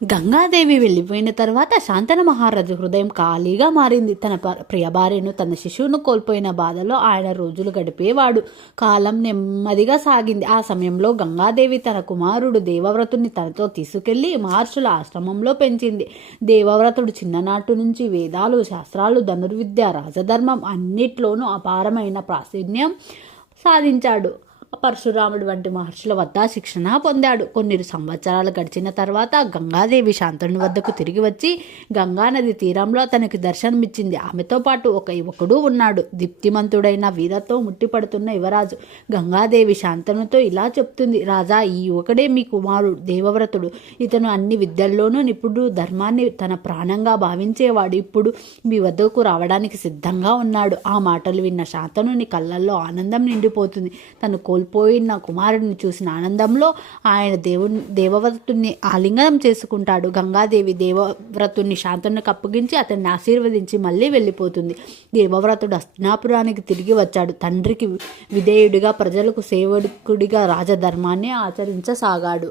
గంగాదేవి వెళ్ళిపోయిన తర్వాత శాంతన మహారాజు హృదయం ఖాళీగా మారింది. తన ప్రియ భార్యను, తన శిశువును కోల్పోయిన బాధలో ఆయన రోజులు గడిపేవాడు. కాలం నెమ్మదిగా సాగింది. ఆ సమయంలో గంగాదేవి తన కుమారుడు దేవవ్రతుని తనతో తీసుకెళ్లి మహర్షుల ఆశ్రమంలో పెంచింది. దేవవ్రతుడు చిన్ననాటి నుంచి వేదాలు, శాస్త్రాలు, ధనుర్విద్య, రాజధర్మం అన్నిట్లోనూ అపారమైన ప్రావీణ్యం సాధించాడు. పరశురాముడు వంటి మహర్షుల వద్ద శిక్షణ పొందాడు. కొన్ని సంవత్సరాలు గడిచిన తర్వాత గంగాదేవి శాంతనుని వద్దకు తిరిగి వచ్చి గంగానది తీరంలో అతనికి దర్శనమిచ్చింది. ఆమెతో పాటు ఒక యువకుడు ఉన్నాడు. దీప్తిమంతుడైన వీరతో ముట్టిపడుతున్న యువరాజు. గంగాదేవి శాంతనుతో ఇలా చెప్తుంది, రాజా, ఈ యువకుడే మీ కుమారుడు దేవవ్రతుడు. ఇతను అన్ని విద్యల్లోనూ నిపుణుడు, ధర్మాన్ని తన ప్రాణంగా భావించేవాడు. ఇప్పుడు మీ వద్దకు రావడానికి సిద్ధంగా ఉన్నాడు. ఆ మాటలు విన్న శాంతనుని కళ్ళల్లో ఆనందం నిండిపోతుంది. తను కోల్పోయిన కుమారుడిని చూసిన ఆనందంలో ఆయన దేవవ్రతుని ఆలింగనం చేసుకుంటాడు. గంగాదేవి దేవవ్రతుని శాంతనునికి అప్పగించి అతన్ని ఆశీర్వదించి మళ్ళీ వెళ్ళిపోతుంది. దేవవ్రతుడు హస్తినాపురానికి తిరిగి వచ్చాడు. తండ్రికి విధేయుడిగా, ప్రజలకు సేవకుడిగా రాజధర్మాన్ని ఆచరించసాగాడు.